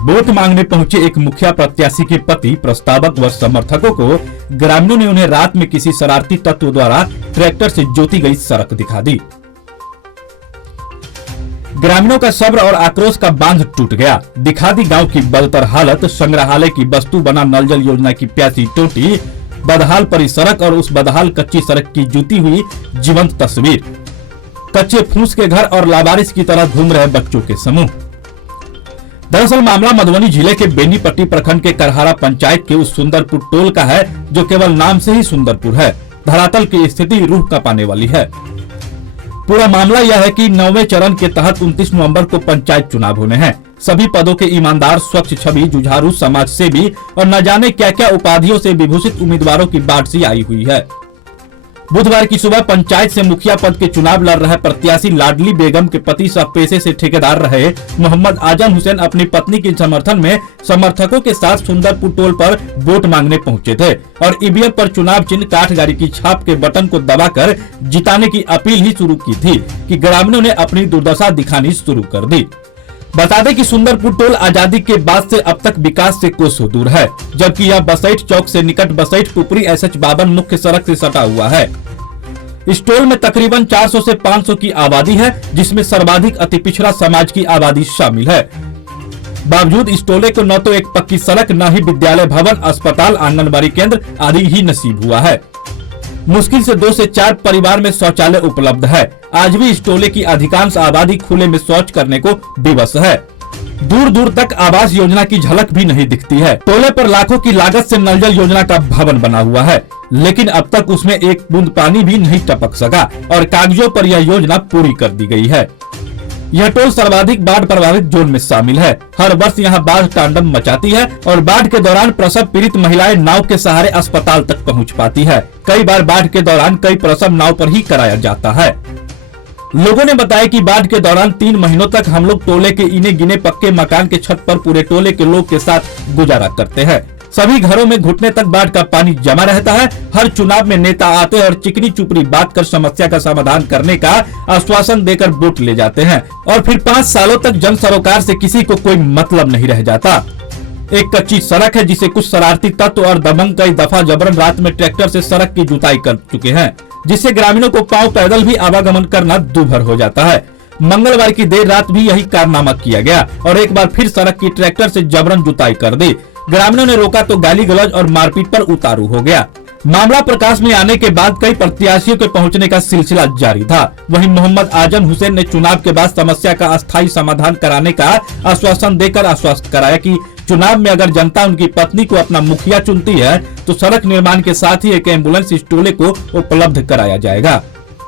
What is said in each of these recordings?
Vote मांगने पहुंचे एक मुखिया प्रत्याशी के पति, प्रस्तावक व समर्थकों को ग्रामीणों ने उन्हें रात में किसी शरारती तत्व द्वारा ट्रैक्टर से जोती गई सड़क दिखा दी। ग्रामीणों का सब्र और आक्रोश का बांध टूट गया। दिखा दी गांव की बदतर हालत, संग्रहालय की वस्तु बना नल जल योजना की प्यासी टोटी, बदहाल परी सड़क और उस बदहाल कच्ची सड़क की जूती हुई जीवंत तस्वीर, कच्चे फूस के घर और लावारिस की तरह घूम रहे बच्चों के समूह। दरअसल मामला मधुबनी जिले के बेनीपट्टी प्रखंड के करहारा पंचायत के उस सुंदरपुर टोल का है, जो केवल नाम से ही सुंदरपुर है। धरातल की स्थिति रूह कांपने वाली है। पूरा मामला यह है कि 9वें चरण के तहत 29 नवंबर को पंचायत चुनाव होने हैं। सभी पदों के ईमानदार, स्वच्छ छवि, जुझारू, समाज सेवी और न जाने क्या क्या उपाधियों से विभूषित उम्मीदवारों की बाढ़ सी आई हुई है। बुधवार की सुबह पंचायत से मुखिया पद के चुनाव लड़ रहे प्रत्याशी लाडली बेगम के पति सब पेशे से ठेकेदार रहे मोहम्मद आजम हुसैन अपनी पत्नी के समर्थन में समर्थकों के साथ सुंदरपुर टोल पर वोट मांगने पहुंचे थे और ईवीएम पर चुनाव चिन्ह काठगाड़ी की छाप के बटन को दबाकर जिताने की अपील ही शुरू की थी कि ग्रामीणों ने अपनी दुर्दशा दिखानी शुरू कर दी। बता दें कि सुंदरपुर टोल आजादी के बाद से अब तक विकास से कोसों दूर है, जबकि यह बसैठ चौक से निकट बसैठ पुपरी SH बाबन मुख्य सड़क से सटा हुआ है। इस टोल में तकरीबन 400 से 500 की आबादी है, जिसमें सर्वाधिक अति पिछड़ा समाज की आबादी शामिल है। बावजूद इस टोले को न तो एक पक्की सड़क, न ही विद्यालय भवन, अस्पताल, आंगनबाड़ी केंद्र आदि ही नसीब हुआ है। मुश्किल से 2 से 4 परिवार में शौचालय उपलब्ध है। आज भी इस टोले की अधिकांश आबादी खुले में शौच करने को विवश है। दूर दूर तक आवास योजना की झलक भी नहीं दिखती है। टोले पर लाखों की लागत से नल जल योजना का भवन बना हुआ है, लेकिन अब तक उसमें एक बूंद पानी भी नहीं टपक सका और कागजों पर यह योजना पूरी कर दी गई है। यह टोल सर्वाधिक बाढ़ प्रभावित जोन में शामिल है। हर वर्ष यहाँ बाढ़ तांडव मचाती है और बाढ़ के दौरान प्रसव पीड़ित महिलाएं नाव के सहारे अस्पताल तक पहुँच पाती है। कई बार बाढ़ के दौरान कई प्रसव नाव पर ही कराया जाता है। लोगों ने बताया कि बाढ़ के दौरान 3 महीनों तक हम लोग टोले के इने गिने पक्के मकान के छत पर पूरे टोले के लोग के साथ गुजारा करते हैं। सभी घरों में घुटने तक बाढ़ का पानी जमा रहता है। हर चुनाव में नेता आते हैं और चिकनी चुपड़ी बात कर समस्या का समाधान करने का आश्वासन देकर वोट ले जाते हैं और फिर 5 सालों तक जन सरोकार से किसी को कोई मतलब नहीं रह जाता। एक कच्ची सड़क है जिसे कुछ शरारती तत्व और दबंग कई दफा जबरन रात में ट्रैक्टर से सड़क की जुताई कर चुके हैं, जिससे ग्रामीणों को पांव पैदल भी आवागमन करना दूभर हो जाता है। मंगलवार की देर रात भी यही कारनामा किया गया और एक बार फिर सड़क की ट्रैक्टर से जबरन जुताई कर दी। ग्रामीणों ने रोका तो गाली गलौज और मारपीट पर उतारू हो गया। मामला प्रकाश में आने के बाद कई प्रत्याशियों के पहुंचने का सिलसिला जारी था। वहीं मोहम्मद आजम हुसैन ने चुनाव के बाद समस्या का अस्थायी समाधान कराने का आश्वासन देकर आश्वस्त कराया कि चुनाव में अगर जनता उनकी पत्नी को अपना मुखिया चुनती है तो सड़क निर्माण के साथ ही एक एम्बुलेंस इस टोले को उपलब्ध कराया जाएगा।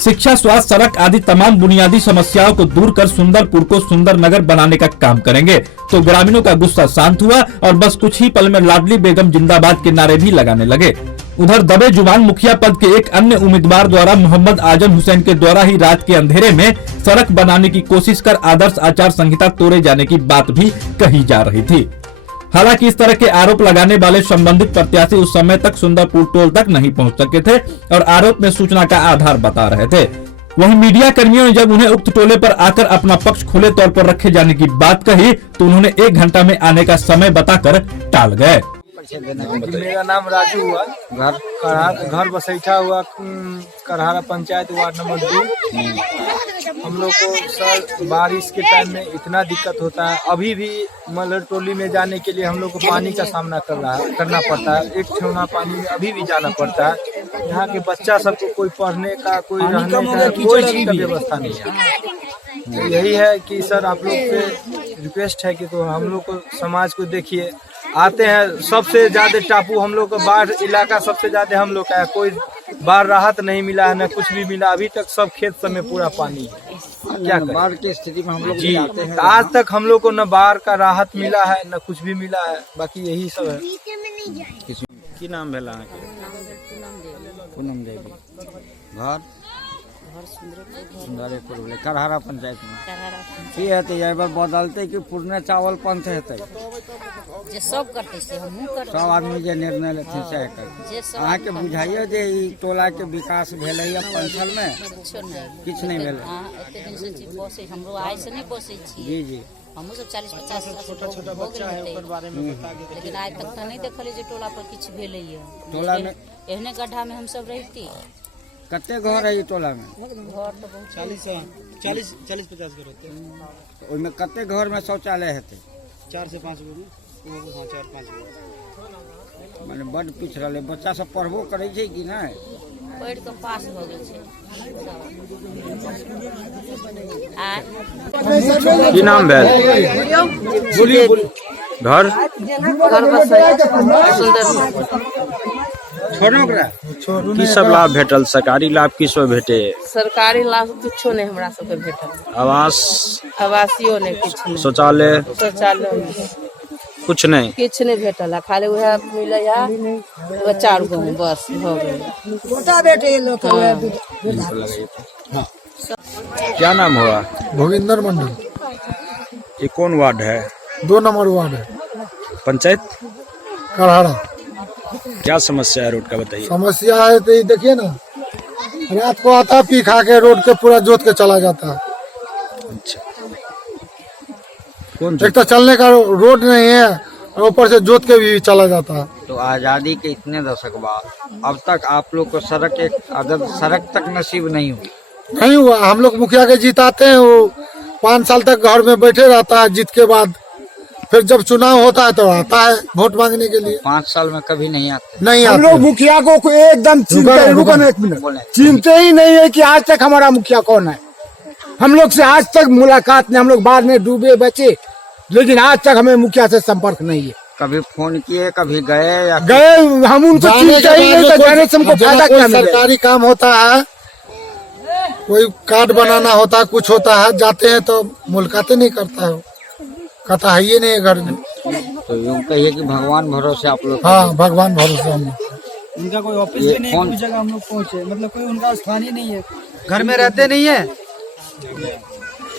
शिक्षा, स्वास्थ्य, सड़क आदि तमाम बुनियादी समस्याओं को दूर कर सुंदरपुर को सुंदर नगर बनाने का काम करेंगे। तो ग्रामीणों का गुस्सा शांत हुआ और बस कुछ ही पल में लाडली बेगम जिंदाबाद के नारे भी लगाने लगे। उधर दबे जुबान मुखिया पद के एक अन्य उम्मीदवार द्वारा मोहम्मद आजम हुसैन के द्वारा ही रात के अंधेरे में सड़क बनाने की कोशिश कर आदर्श आचार संहिता तोड़े जाने की बात भी कही जा रही थी। हालांकि इस तरह के आरोप लगाने वाले संबंधित प्रत्याशी उस समय तक सुंदरपुर टोल तक नहीं पहुंच सके थे और आरोप में सूचना का आधार बता रहे थे। वहीं मीडिया कर्मियों ने जब उन्हें उक्त टोले पर आकर अपना पक्ष खुले तौर पर रखे जाने की बात कही तो उन्होंने 1 घंटा में आने का समय बताकर टाल गए। मेरा नाम राजू हुआ, घर बसैठा हुआ, करहारा पंचायत वार्ड नंबर 2। हम लोग को सर बारिश के टाइम में इतना दिक्कत होता है। अभी भी मलर टोली में जाने के लिए हम लोग को पानी का सामना करना पड़ता है। एक ठेवना पानी में अभी भी जाना पड़ता है। यहाँ के बच्चा सबको कोई पढ़ने का, कोई रहने का, कोई चीज का व्यवस्था नहीं है। तो यही है कि सर आप लोग से रिक्वेस्ट है कि तो हम लोग को समाज को देखिए, आते हैं सबसे ज्यादा टापू हम लोग का बाढ़ इलाका सबसे ज्यादा हम लोग का है। कोई बाढ़ राहत नहीं मिला है, न कुछ भी मिला। अभी तक सब खेत सब में पूरा पानी है। क्या बाढ़ की स्थिति में हम लोग जी आते हैं। आज तक हम लोग को न बाढ़ का राहत मिला है, न कुछ भी मिला है। बाकी यही सब है। की नाम भेला पूनम देवी, घर सुंदरपुर बोले करहारा पंचायत में की हेतै एहि बार बदलते कि पुरने चावल पंथ हेतै जे सब करते से हमहू करब। सब आदमी जे निर्णय लेथिन से करतै। अहाँ के बुझाइए जे ई टोला के विकास भेलै या पंचल में किछु नहीं भेलै। हां एते दिन से बसे हमरो आइ से नहीं बसे छी। जी जी हम सब 40-50 छोटा बच्चा है ओकर बारे में बता के, लेकिन आज तक तो नहीं देखले जे टोला पर किछ भेलै है। टोला में एहने गड्ढा में हम सब रहती। कते घर है ये टोला में? घर तो बहुत 40-50 घर होते हैं। ओइमे कते घर में शौचालय हेतै? 4 से 5 गो में 4-5 गो। माने बड पिछड़ल है। बच्चा सब पढ़बो करे छै कि नहीं? पढ़ के पास हो गेल छै। की नाम भेल? घर छोड़ो ओकरा। की सब लाभ भेटल? सरकारी लाभ की सब भेटे? सरकारी लाभ कुछो नहीं हमरा सबके भेटल। आवास आवासियो नहीं कुछ नहीं। शौचालय शौचालय कुछ नहीं? किछ नहीं भेटल है, खाली वह मिले है 4 गो बस हो गए। क्या नाम हुआ? भोगिंदर मंडल। ये कौन वार्ड है? 2 नंबर वार्ड है, पंचायत? करहाड़ा। क्या समस्या है रोड का बताइए? समस्या है तो ये देखिए ना, रात को आता पी खा के रोड के पूरा जोत के चला जाता है। अच्छा, कौन एक तो चलने का रोड नहीं है और ऊपर से जोत के भी चला जाता है। तो आज़ादी के इतने दशक बाद अब तक आप लोग को सड़क तक नसीब नहीं हुई? नहीं हुआ। हम लोग मुखिया के जीताते हैं, वो 5 साल तक घर में बैठे रहता है, जीत के बाद फिर जब चुनाव होता है तो आता है वोट मांगने के लिए। 5 साल में कभी नहीं आते? नहीं हम आते। लोग मुखिया को एकदम चिंते ही नहीं है कि आज तक हमारा मुखिया कौन है। हम लोग से आज तक मुलाकात नहीं, हम लोग बाद में डूबे बचे, लेकिन आज तक हमें मुखिया से संपर्क नहीं है। कभी फोन किए, कभी गए या गए हम उनको चिंते ही नहीं, तो जाने से हमको फायदा क्या मिलेगा? सरकारी काम होता है, कोई कार्ड बनाना होता है, कुछ होता है, जाते हैं तो मुलाकातें नहीं करता है, कहता है ये नहीं है घर में। तो यूँ कहिए कि भगवान भरोसे आप लोग। हाँ, भगवान भरोसे हम। उनका कोई ऑफिस भी नहीं है, कोई जगह हम लोग पहुँचे, मतलब कोई उनका स्थान ही नहीं है, घर में रहते नहीं है।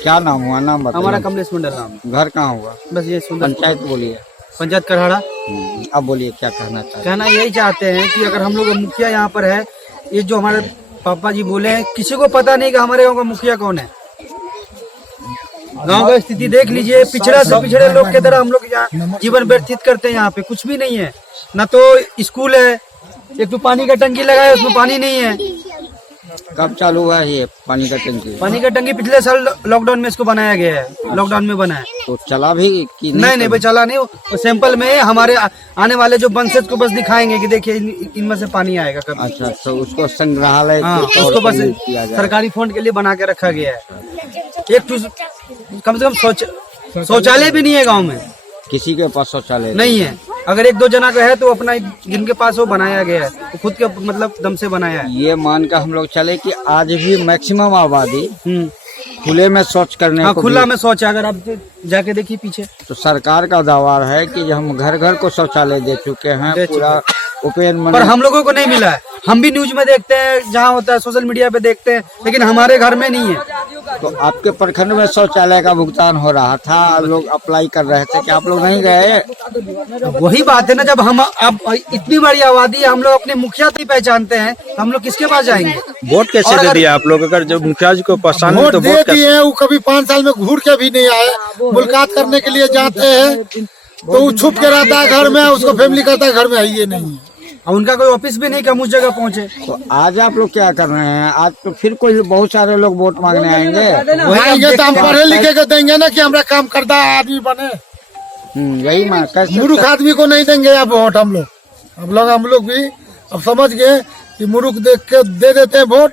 क्या नाम हुआ? नाम बताइए। हमारा कमलेश मंडल नाम। घर कहाँ हुआ? बस ये सुंदर पंचायत बोलिए। पंचायत करहाड़ा। अब बोलिए क्या कहना चाहते हैं? कहना यही चाहते हैं कि अगर हम लोग मुखिया यहाँ पर है, ये जो हमारे पापा जी बोले हैं, किसी को पता नहीं कि हमारे गाँव का मुखिया कौन है। गांव का स्थिति देख लीजिए, पिछड़ा से पिछड़े लोग की तरह हम लोग यहाँ जीवन व्यतीत करते हैं। यहाँ पे कुछ भी नहीं है, न तो स्कूल है, एक तो पानी का टंकी लगा है उसमें पानी नहीं है। कब चालू हुआ है ये पानी का टंकी? पानी का टंकी पिछले साल लॉकडाउन में इसको बनाया गया है, लॉकडाउन में बना है। तो चला भी कि नहीं भाई, चला नहीं। वो सैंपल में हमारे आने वाले जो वंशज को बस दिखाएंगे कि देखिए इनमें से पानी आएगा कभी। अच्छा, तो उसको संग्रहालय उसको बस सरकारी फंड के लिए बना के रखा गया है। एक कम से कम शौचालय भी नहीं है गाँव में, किसी के पास शौचालय नहीं है। अगर 1-2 जना का है तो अपना जिनके पास वो बनाया गया है, तो खुद के मतलब दम से बनाया है। ये मान कर हम लोग चले कि आज भी मैक्सिमम आबादी खुले में शौच करने को खुला में शौच है। अगर आप जाके देखिए पीछे, तो सरकार का दावा है कि हम घर घर को शौचालय दे चुके हैं, पूरा ओपन, पर हम लोगों को नहीं मिला है। हम भी न्यूज में देखते हैं, जहाँ होता है सोशल मीडिया पे देखते हैं, लेकिन हमारे घर में नहीं है। तो आपके प्रखंड में शौचालय का भुगतान हो रहा था, लोग अप्लाई कर रहे थे, कि आप लोग नहीं गए? वही बात है ना, जब हम अब इतनी बड़ी आबादी है, हम लोग अपने मुखिया नहीं पहचानते हैं, तो हम लोग किसके पास जाएंगे? वोट कैसे दे दिया आप लोग? अगर जब मुखिया जी को पहचान वोट तो दे वोट दिए हैं, वो कभी 5 साल में घूर के भी नहीं आए। मुलाकात करने के लिए जाते हैं तो वो छुप के रहता है घर में, उसको फैमिली कहता है घर में है ये नहीं है। उनका कोई ऑफिस भी नहीं कि हम उस जगह पहुँचे। तो आज आप लोग क्या कर रहे हैं? आज तो फिर कोई बहुत सारे लोग वोट मांगने आएंगे। आएंगे तो हम पढ़े लिखे के देंगे ना कि हमारा काम करता आदमी बने। यही मूर्ख आदमी को नहीं देंगे अब वोट। हम लोग भी अब समझ गए कि मूर्ख देख के दे देते हैं वोट,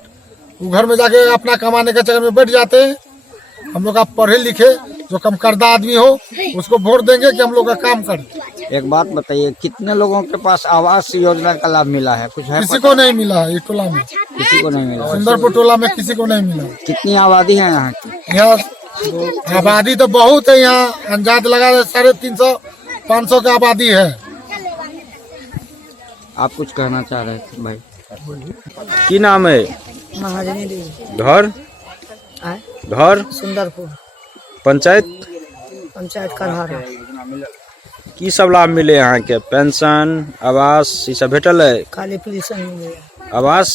वो घर में जाके अपना कमाने के चक्कर में बैठ जाते हैं। हम लोग आप पढ़े लिखे जो कम करदा आदमी हो उसको वोट देंगे कि हम लोग का काम करें। एक बात बताइए, कितने लोगों के पास आवास योजना का लाभ मिला है? कुछ है? किसी को नहीं मिला है। ये टोला में किसी को नहीं मिला। सुंदरपुर टोला में किसी को नहीं मिला। कितनी आबादी है यहाँ की? यहाँ आबादी तो बहुत है, यहाँ अंजाद लगा 350-500 की आबादी है। आप कुछ कहना चाह रहे थे भाई? की नाम है? महाजनी देवी। घर सुंदरपुर। पंचायत करहाड़ा। की सब लाभ मिले यहाँ के? पेंशन, आवास ई सब भेटल है? खाली पेंशन मिले, आवास,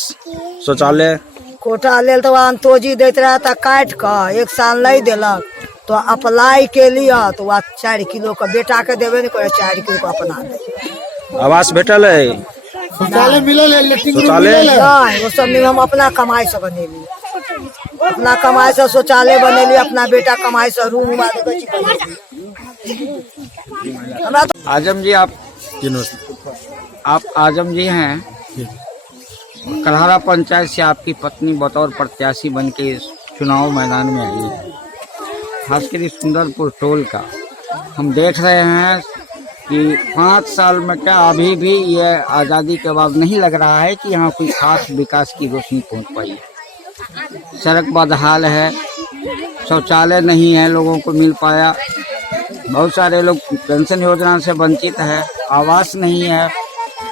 शौचालय कोटा लेल तो अंतोजी देते रहता काट कर, 1 साल नहीं दिलक तो अप्लाई के लिया तो वह 4 किलो का बेटा के देवे नहीं करे, 4 किलो का अपना दे। आवास भेटल है, शौचालय मिलल है, लेट्रिन रूम शौचालय मिलल है। नहीं वो सब नहीं, हम अपना कमाई से बनेली, अपना कमाई से शौचालय बनेली, अपना बेटा कमाई से रूम हमरा तो। आजम जी आप आजम जी हैं, करहरा पंचायत से आपकी पत्नी बतौर प्रत्याशी बन के चुनाव मैदान में आई है। खासकर इस सुंदरपुर टोल का हम देख रहे हैं कि 5 साल में क्या अभी भी ये आज़ादी के बाद नहीं लग रहा है कि यहाँ कोई खास विकास की रोशनी पहुँच पाई है। सड़क बदहाल है, शौचालय नहीं है लोगों को मिल पाया, बहुत सारे लोग पेंशन योजना से वंचित है, आवास नहीं है।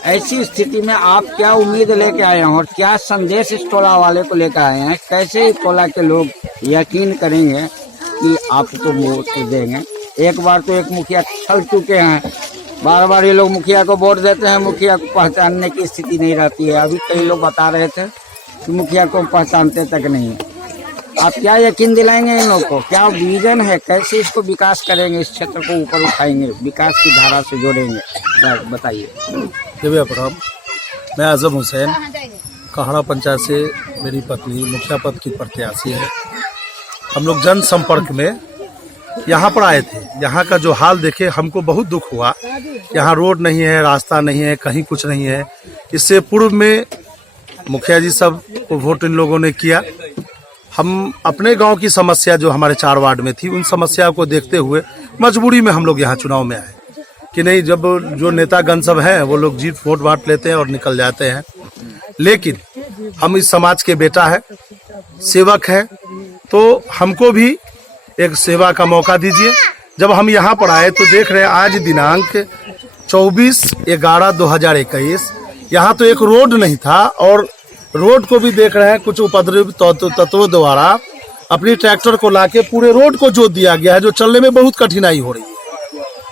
ऐसी स्थिति में आप क्या उम्मीद लेके आए हैं और क्या संदेश इस टोला वाले को लेकर आए हैं? कैसे इस टोला के लोग यकीन करेंगे कि आपको वोट देंगे? एक बार तो एक मुखिया छल चुके हैं, बार बार ये लोग मुखिया को वोट देते हैं, मुखिया को पहचानने की स्थिति नहीं रहती है। अभी कई लोग बता रहे थे कि मुखिया को पहचानते तक नहीं है। आप क्या यकीन दिलाएंगे इन लोग को? क्या विजन है, कैसे इसको विकास करेंगे, इस क्षेत्र को ऊपर उठाएंगे, विकास की धारा से जोड़ेंगे? बताइए। देविया प्रणाम, मैं आजम हुसैन, कहरा पंचायत से मेरी पत्नी मुखिया पद की प्रत्याशी है। हम लोग जनसंपर्क में यहाँ पर आए थे। यहाँ का जो हाल देखे हमको बहुत दुख हुआ। यहाँ रोड नहीं है, रास्ता नहीं है, कहीं कुछ नहीं है। इससे पूर्व में मुखिया जी सब को वोट इन लोगों ने किया। हम अपने गांव की समस्या जो हमारे 4 वार्ड में थी, उन समस्या को देखते हुए मजबूरी में हम लोग यहाँ चुनाव में आए कि नहीं, जब जो नेतागण सब हैं वो लोग जीत वोट बांट लेते हैं और निकल जाते हैं, लेकिन हम इस समाज के बेटा है, सेवक है, तो हमको भी एक सेवा का मौका दीजिए। जब हम यहाँ पर आए तो देख रहे हैं आज दिनांक 24/11/2021 यहाँ तो एक रोड नहीं था, और रोड को भी देख रहे हैं कुछ उपद्रवी तत्वों द्वारा अपनी ट्रैक्टर को लाके पूरे रोड को जोत दिया गया है, जो चलने में बहुत कठिनाई हो रही है।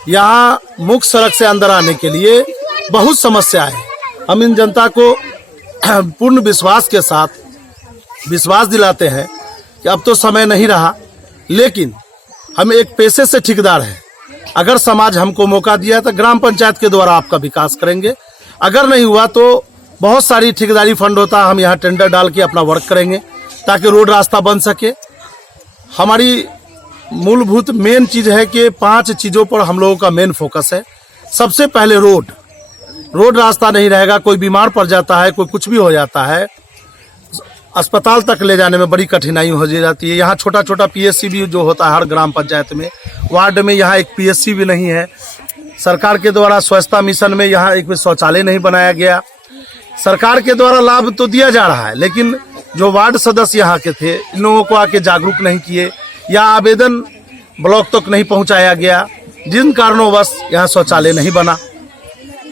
यहाँ मुख्य सड़क से अंदर आने के लिए बहुत समस्या है। हम इन जनता को पूर्ण विश्वास के साथ विश्वास दिलाते हैं कि अब तो समय नहीं रहा, लेकिन हम एक पेशे से ठेकेदार हैं। अगर समाज हमको मौका दिया तो ग्राम पंचायत के द्वारा आपका विकास करेंगे, अगर नहीं हुआ तो बहुत सारी ठेकेदारी फंड होता है, हम यहाँ टेंडर डाल के अपना वर्क करेंगे ताकि रोड रास्ता बन सके। हमारी मूलभूत मेन चीज है कि 5 चीजों पर हम लोगों का मेन फोकस है। सबसे पहले रोड रास्ता नहीं रहेगा, कोई बीमार पड़ जाता है, कोई कुछ भी हो जाता है, अस्पताल तक ले जाने में बड़ी कठिनाई हो जाती है। यहाँ छोटा छोटा PSC भी जो होता है हर ग्राम पंचायत में, वार्ड में यहाँ एक PSC भी नहीं है। सरकार के द्वारा स्वच्छता मिशन में यहाँ एक शौचालय नहीं बनाया गया। सरकार के द्वारा लाभ तो दिया जा रहा है, लेकिन जो वार्ड सदस्य यहाँ के थे, इन लोगों को आके जागरूक नहीं किए या आवेदन ब्लॉक तक नहीं पहुँचाया गया, जिन कारणोंवश यहाँ शौचालय नहीं बना।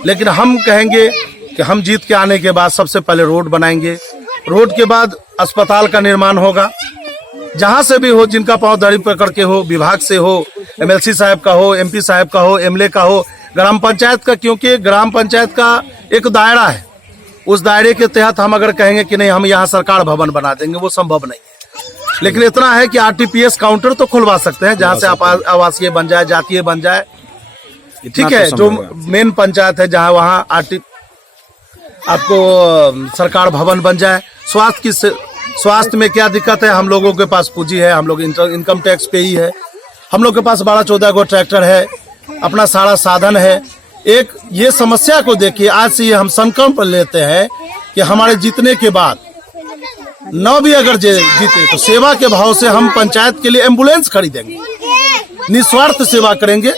लेकिन हम कहेंगे कि हम जीत के आने के बाद सबसे पहले रोड बनाएंगे, रोड के बाद अस्पताल का निर्माण होगा। जहाँ से भी हो, जिनका पाँव धड़ी पकड़ के हो, विभाग से हो, MLC साहब का हो, MP साहब का हो, MLA का हो, ग्राम पंचायत का, क्योंकि ग्राम पंचायत का एक दायरा है। उस दायरे के तहत हम अगर कहेंगे कि नहीं हम यहाँ सरकार भवन बना देंगे, वो संभव नहीं है। लेकिन इतना है कि RTPS काउंटर तो खुलवा सकते हैं, जहाँ से आवासीय बन जाए, जातीय बन जाए, ठीक है। जो मेन पंचायत है जहाँ, वहाँ आपको सरकार भवन बन जाए। स्वास्थ्य में क्या दिक्कत है? हम लोगों के पास पूंजी है, हम लोग इनकम टैक्स पे ही है, हम लोग के पास 12-14 गो ट्रैक्टर है, अपना सारा साधन है। एक ये समस्या को देखिए, आज से ये हम संकल्प लेते हैं कि हमारे जीतने के बाद न भी अगर जीते तो सेवा के भाव से हम पंचायत के लिए एम्बुलेंस खरीदेंगे, निस्वार्थ सेवा करेंगे।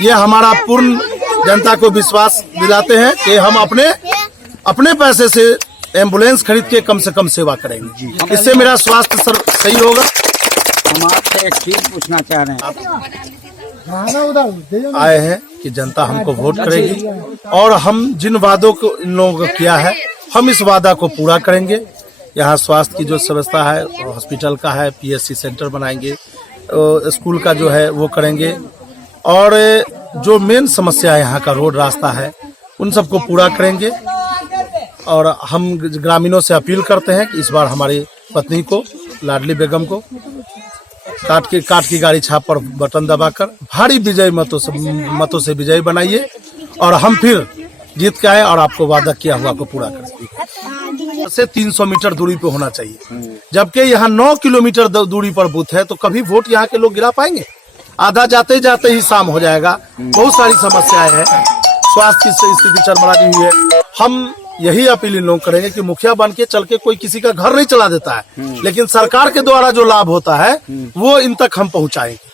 ये हमारा पूर्ण जनता को विश्वास दिलाते हैं कि हम अपने पैसे से एम्बुलेंस खरीद के कम से कम सेवा करेंगे। इससे मेरा स्वास्थ्य सही होगा। हम आपसे एक चीज पूछना चाह रहे हैं। आए हैं कि जनता हमको वोट करेगी, और हम जिन वादों को इन लोगों को किया है, हम इस वादा को पूरा करेंगे। यहाँ स्वास्थ्य की जो व्यवस्था है, हॉस्पिटल का है, PSC सेंटर बनाएंगे, स्कूल का जो है वो करेंगे, और जो मेन समस्या यहाँ का रोड रास्ता है उन सबको पूरा करेंगे। और हम ग्रामीणों से अपील करते हैं कि इस बार हमारी पत्नी को, लाडली बेगम को काट की गाड़ी छाप पर बटन दबाकर भारी विजय मतों से विजयी बनाइए और हम फिर जीत के आए और आपको वादा किया हुआ को पूरा कर से 300 मीटर दूरी पे होना चाहिए, जबकि यहाँ 9 किलोमीटर दूरी पर बूथ है, तो कभी वोट यहाँ के लोग गिरा पाएंगे? आधा जाते जाते ही शाम हो जाएगा। बहुत सारी समस्याएं हैं, स्वास्थ्य की स्थिति चरमराई हुई है। हम यही अपील इन लोग करेंगे कि मुखिया बन के चल के कोई किसी का घर नहीं चला देता है, लेकिन सरकार के द्वारा जो लाभ होता है वो इन तक हम पहुँचाएंगे।